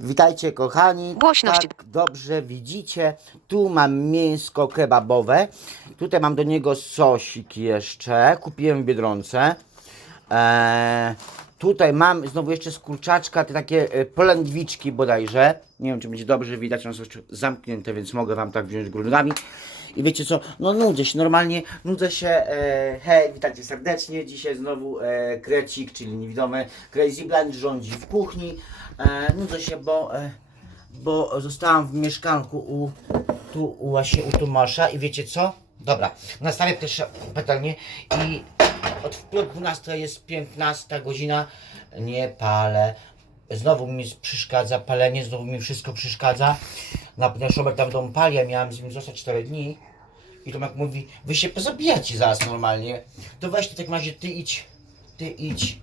Witajcie kochani. Głośność. Tak dobrze widzicie. Tu mam mięsko kebabowe. Tutaj mam do niego sosik jeszcze. Kupiłem w Biedronce. Eee, tutaj mam znowu jeszcze z kurczaczka te takie e, polędwiczki bodajże. Nie wiem czy będzie dobrze widać, one są jeszcze zamknięte, więc mogę wam tak wziąć grudami. I wiecie co, no nudzę się, normalnie nudzę się, e, hej, witajcie serdecznie, dzisiaj znowu e, Krecik, czyli niewidomy Crazy Blind rządzi w kuchni, e, nudzę się, bo, e, bo zostałam w mieszkanku u, tu, u, właśnie u Tomasza i wiecie co, dobra, nastawię też patelnię i od wpół 12 jest 15 godzina, nie palę, Znowu mi przeszkadza palenie, znowu mi wszystko przeszkadza. Na ten Robert tam dom pali, ja miałem z nim zostać 4 dni. I Tomek mówi, wy się pozabijacie zaraz normalnie. To weź ty w takim razie, ty idź, ty idź.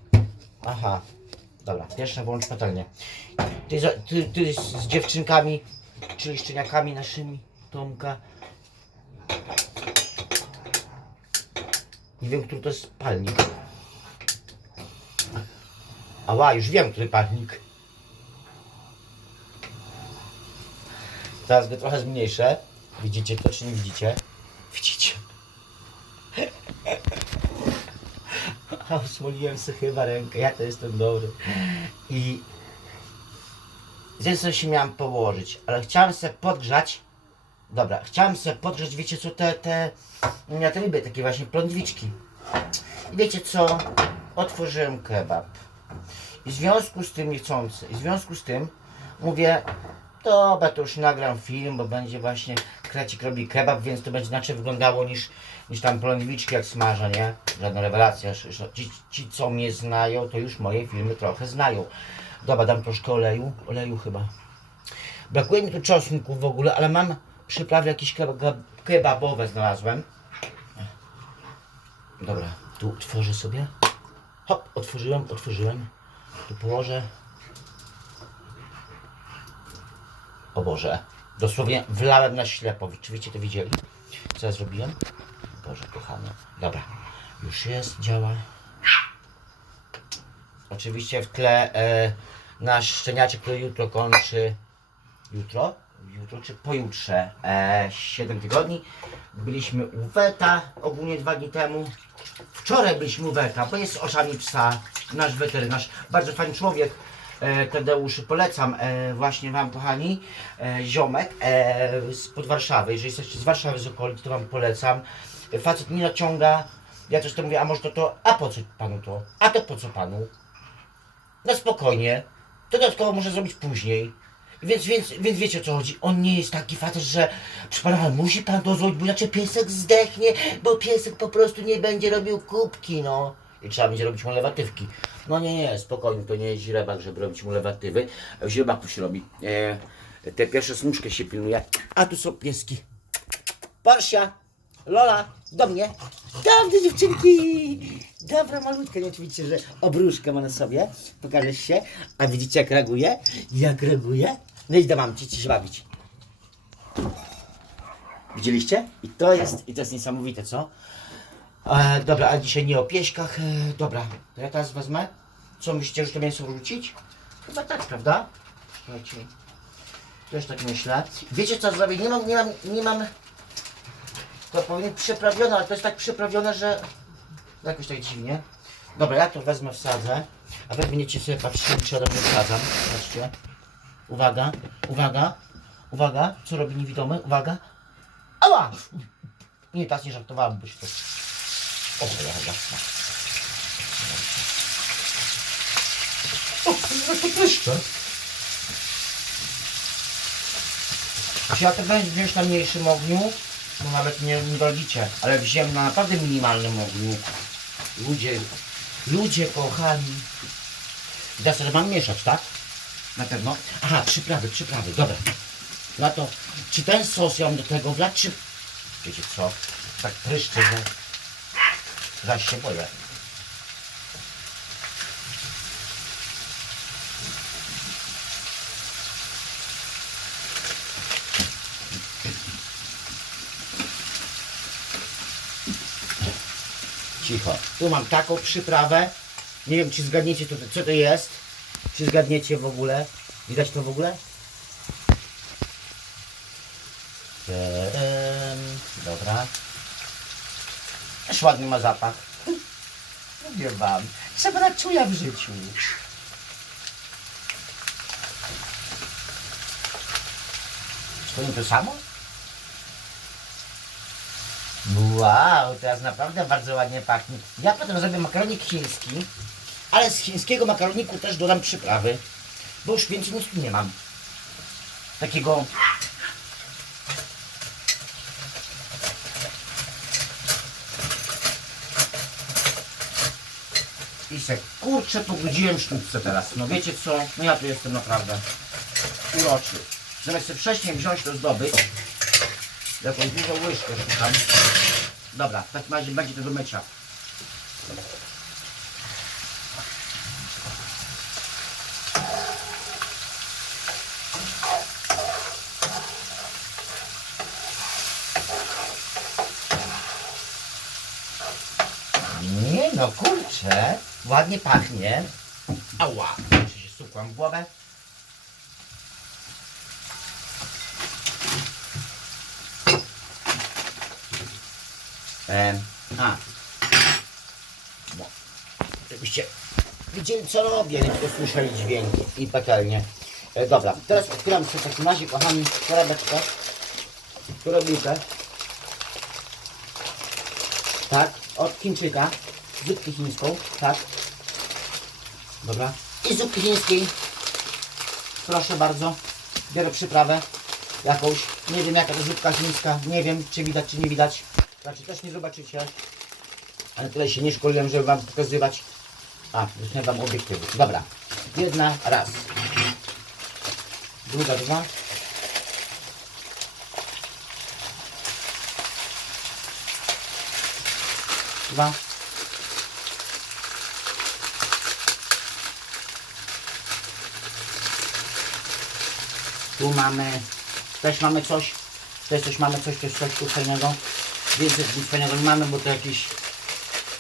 Aha, dobra, pierwsza włącz patelnię. Ty, ty, ty z dziewczynkami, czyli szczeniakami naszymi, Tomka. Nie wiem, który to jest palnik. Ała, już wiem, który palnik. Teraz go trochę zmniejszę. Widzicie to, czy nie widzicie? Widzicie. A Usmoliłem sobie chyba rękę, ja to jestem dobry. I zresztą się miałem położyć, ale chciałem sobie podgrzać. Dobra, chciałem sobie podgrzać, wiecie co, te, te, ja to lubię, takie właśnie plądwiczki. I wiecie co, otworzyłem kebab. I w związku z tym niechcący, i w związku z tym mówię, dobra, to już nagram film, bo będzie właśnie Krecik robi kebab, więc to będzie inaczej wyglądało niż, niż tam polonwiczki jak smaża, nie? Żadna rewelacja. Ci, ci, co mnie znają, to już moje filmy trochę znają. Dobra, dam troszkę oleju, oleju chyba. Brakuje mi tu czosnku w ogóle, ale mam przyprawy jakieś keba- kebabowe znalazłem. Dobra, tu otworzę sobie. Hop, otworzyłem, otworzyłem. Tu położę. O Boże, dosłownie wlałem na ślepo. Czy wiecie to widzieli? Co ja zrobiłem? Boże, kochany. Dobra, już jest, działa. Oczywiście w tle e, nasz szczeniaczek, który jutro kończy. Jutro? Jutro czy pojutrze? E, 7 tygodni. Byliśmy u Weta ogólnie dwa dni temu. Wczoraj byliśmy u Weta, bo jest z oczami psa, nasz weterynarz, bardzo fajny człowiek. E, Tadeusz, polecam e, właśnie Wam, kochani, e, ziomek e, spod Warszawy. Jeżeli jesteście z Warszawy, z okolic, to Wam polecam. E, Facet nie naciąga. Ja też to mówię, a może to to, a po co Panu to? A to po co Panu? Na spokojnie. To dodatkowo może zrobić później. Więc, więc, więc wiecie o co chodzi. On nie jest taki facet, że proszę pana, musi pan to zrobić, bo inaczej piesek zdechnie, bo piesek po prostu nie będzie robił kubki, no. I trzeba będzie robić mu lewatywki. No nie, nie, spokojnie, to nie jest źrebak, żeby robić mu lewatywy. Źrebaku się robi. E, te pierwsze smuszkę się pilnuje. A tu są pieski. Porsia, Lola, do mnie. Dobrze dziewczynki. Dobra malutka, nie oczywiście, że obruszkę ma na sobie. Pokażesz się. A widzicie jak reaguje? Jak reaguje? No i do ci się bawić. Widzieliście? I to jest, i to jest niesamowite, co? E, dobra, a dzisiaj nie o pieśkach. E, dobra, to ja teraz wezmę. Co myślicie, że to mięso wrzucić? Chyba tak, prawda? Słuchajcie. Też tak myślę. Wiecie co zrobię? Nie mam, nie mam, nie mam to powinien przyprawione, ale to jest tak przyprawione, że jakoś tak dziwnie. Dobra, ja to wezmę, wsadzę. A wy będziecie sobie patrzyli, czy ja dobrze wsadzam. Patrzcie. Uwaga, uwaga, uwaga. Co robi niewidomy? Uwaga. Ała! Nie, teraz nie żartowałem, bo się to... O, cholera, O, to pryszcze. To będę wziąć na mniejszym ogniu, no nawet nie, nie rodzicie, ale wziąłem na naprawdę minimalnym ogniu. Ludzie, ludzie kochani. I teraz mam mieszać, tak? Na pewno. Aha, przyprawy, przyprawy, dobra. Na to, czy ten sos ja mam do tego wlać, czy... Wiecie co? Tak pryszczy, że... Zaś się boję. Cicho. Tu mam taką przyprawę. Nie wiem, czy zgadniecie, to, co to jest. Czy zgadniecie w ogóle? Widać to w ogóle? Dobra. Też ładny ma zapach. Mówię wam. Trzeba na czuja w życiu. Czy to nie to samo? Wow, teraz naprawdę bardzo ładnie pachnie. Ja potem zrobię makaronik chiński, ale z chińskiego makaroniku też dodam przyprawy, bo już więcej nic nie mam. Takiego... I se kurczę pobrudziłem sztuczce teraz. No wiecie co? No ja tu jestem naprawdę uroczy. Zamiast sobie wcześniej wziąć to zdobyć, jakąś dużą łyżkę szukam. Dobra, w takim razie będzie to do mycia. Nie no, kurczę, ładnie pachnie. Ała, jeszcze się stukłam w głowę. E, a. No. Widzieli co robię, nie tylko słyszeli dźwięki i piekielnie. E, dobra, teraz otwieram sobie w takim razie, kochani, torebeczkę, torebkę. Tak, od Chińczyka, zupkę chińską, tak. Dobra. I zupki chińskiej, proszę bardzo, biorę przyprawę jakąś, nie wiem jaka to zupka chińska, nie wiem czy widać czy nie widać, znaczy też nie zobaczycie, ale tyle się nie szkoliłem, żeby wam pokazywać. A, nie wam obiektywu. Dobra, jedna raz, druga dwa, dwa, Tu mamy, też mamy coś, też coś mamy coś, też coś tu. Więcej nic fajnego nie mamy, bo to jakiś,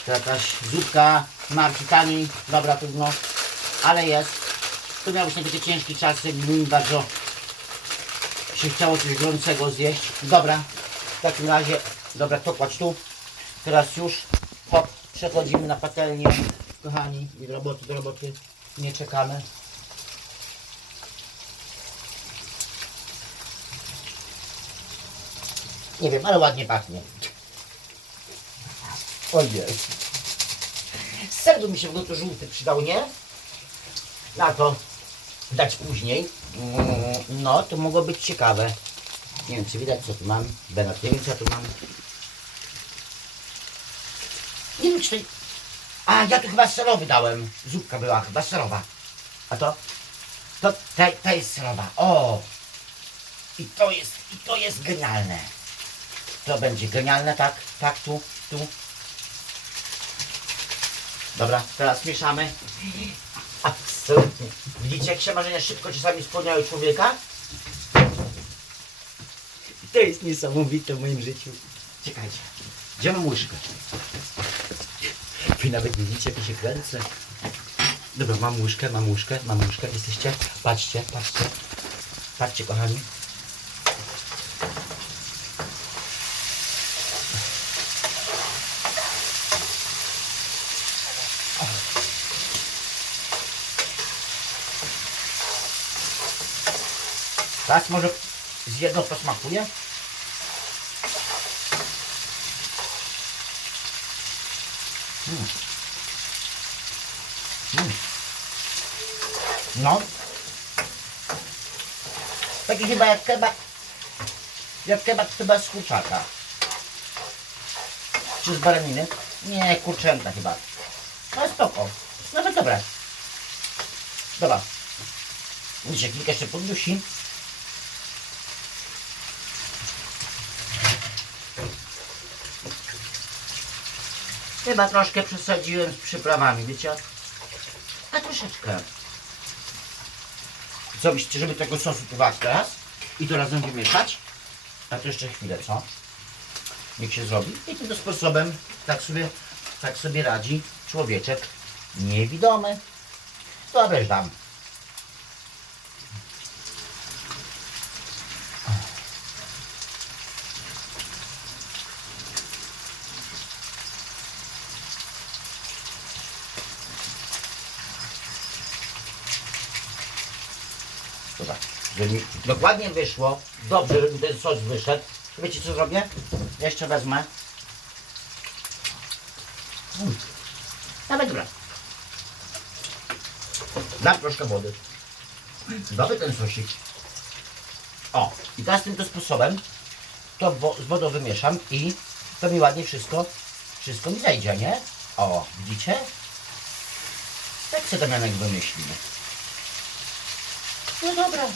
to jakaś zupka marki taniej, dobra trudno, ale jest. To miał być na taki ciężki czas, jakby mi bardzo się chciało coś gorącego zjeść. Dobra, w takim razie, dobra, to kładź tu. Teraz już, hop, przechodzimy na patelnię, kochani, i do roboty, do roboty, nie czekamy. Nie wiem, ale ładnie pachnie. Ojej. Ser by mi się w ogóle żółty przydał, nie? Na to dać później. Mm, No, to mogło być ciekawe. Nie wiem, czy widać, co tu mam. Benat, nie wiem, co tu mam. Nie wiem, czy to... A, ja tu chyba serowy dałem. Zupka była chyba serowa. A to? To ta, ta jest serowa. O! I to jest, i to jest genialne. To będzie genialne, tak? Tak, tu, tu. Dobra, teraz mieszamy. Absolutnie. Widzicie, jak się marzenia szybko czasami spełniają człowieka? To jest niesamowite w moim życiu. Czekajcie, gdzie mam łyżkę? Wy nawet nie widzicie, jak ja się kręcę. Dobra, mam łyżkę, mam łyżkę, mam łyżkę. Jesteście? Patrzcie, patrzcie. Patrzcie, kochani. Tak, może z jedną posmakuje? Mm. Mm. No. Taki chyba jak kebab. Jak kebab chyba z kurczaka. Czy z baraniny? Nie, kurczęta chyba. Ale spoko. Nawet dobre. Dobra. Widzicie, kilka jeszcze poddusi. Chyba troszkę przesadziłem z przyprawami, wiecie? A troszeczkę. Co żeby tego sosu tu dać teraz? I to razem wymieszać? A to jeszcze chwilę, co? Niech się zrobi. I tym sposobem tak sobie, tak sobie radzi człowieczek niewidomy. To też Dobra, żeby mi dokładnie wyszło, dobrze, żeby ten sos wyszedł. Wiecie co zrobię? Jeszcze wezmę. Mm. Nawet dobra. Dam troszkę wody. Dobry ten sosik. O, i teraz tym to sposobem to wo- z wodą wymieszam i to mi ładnie wszystko, wszystko mi zejdzie, nie? O, widzicie? Tak sobie Damianek wymyślimy. No dobra.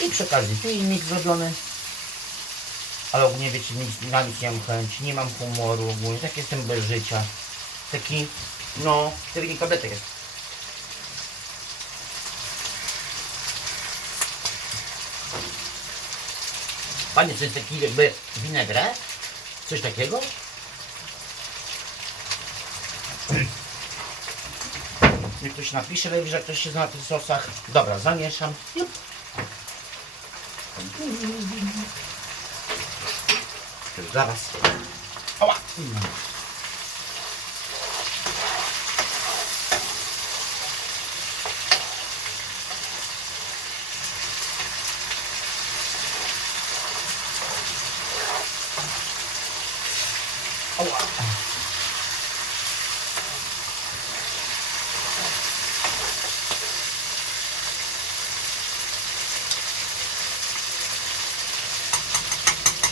I przy okazji filmik zrobiony. Ale ogólnie wiecie, nic, na nic nie mam chęci, nie mam humoru ogólnie, tak jestem bez życia. Taki, no, taki tabletek jest. Panie, to jest taki jakby winegret? Coś takiego? Ktoś napisze, lepiej, że ktoś się zna na tych sosach. Dobra, zamieszam. Już Zaraz. Oła.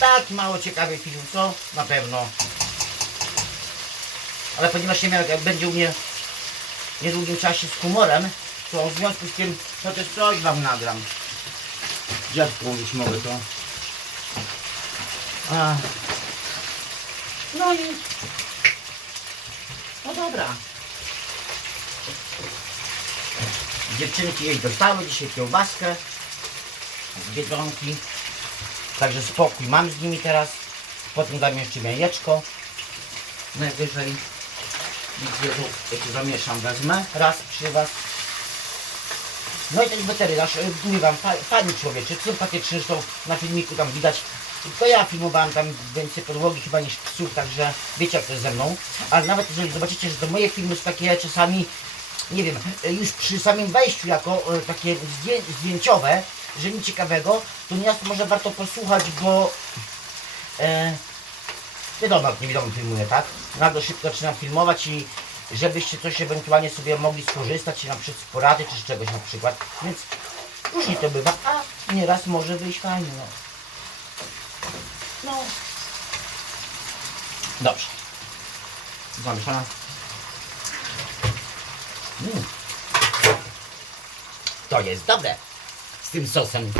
Taki mało ciekawy film, co? Na pewno. Ale ponieważ nie miał, jak będzie u mnie w niedługim czasie z humorem, to w związku z tym, to też coś wam nagram. Dziadku mówić mogę to. A. No i... No dobra. Dziewczynki jej dostały dzisiaj kiełbaskę z Biedronki. Także spokój mam z nimi teraz. Potem dam jeszcze jajeczko. Najwyżej. Gdzie tu, jak tu zamieszam, wezmę. Raz przy was. No i ten weterynarz, y, mówię wam, fa- fajny człowieczek, sympatyczny, zresztą na filmiku tam widać. To ja filmowałem tam więcej podłogi chyba niż psów, także wiecie jak to jest ze mną. Ale nawet jeżeli zobaczycie, że to moje filmy są takie czasami, nie wiem, y, już przy samym wejściu jako y, takie zdję, zdjęciowe, że nic ciekawego, to nieraz może warto posłuchać, bo e, wiadomo, jak niewidomy filmuję, tak? Nagle szybko zaczynam filmować i żebyście coś ewentualnie sobie mogli skorzystać, na przykład z porady czy z czegoś na przykład, więc różnie to bywa, a nieraz może wyjść fajnie, no. No. Dobrze. Zamieszana. Mm. To jest dobre. Tym sosem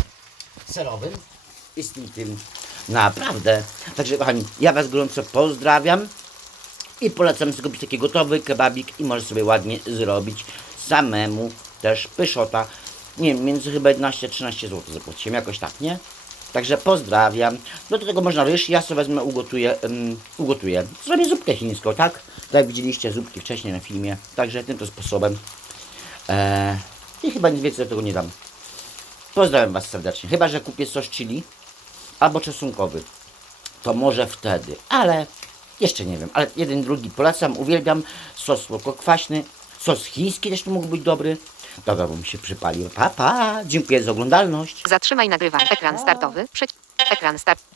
serowym i z tym tym. Naprawdę. Także kochani, ja Was gorąco pozdrawiam i polecam zrobić taki gotowy kebabik i możesz sobie ładnie zrobić samemu też pyszota. Nie wiem, między chyba 11 a 13 zł zapłaciłem, jakoś tak, nie? Także pozdrawiam. Do tego można ryż, ja sobie wezmę, ugotuję, um, ugotuję. Zrobię zupkę chińską, tak? Tak jak widzieliście zupki wcześniej na filmie. Także tym to sposobem. Eee, I chyba nic więcej do tego nie dam. Pozdrawiam Was serdecznie. Chyba, że kupię sos chili albo czosnkowy. To może wtedy, ale jeszcze nie wiem. Ale jeden, drugi polecam, uwielbiam. Sos słodko-kwaśny. Sos chiński też mógł być dobry. Dobra, bo mi się przypalił. Pa, pa. Dziękuję za oglądalność. Zatrzymaj nagrywanie. Ekran startowy. Przycisk. Ekran start.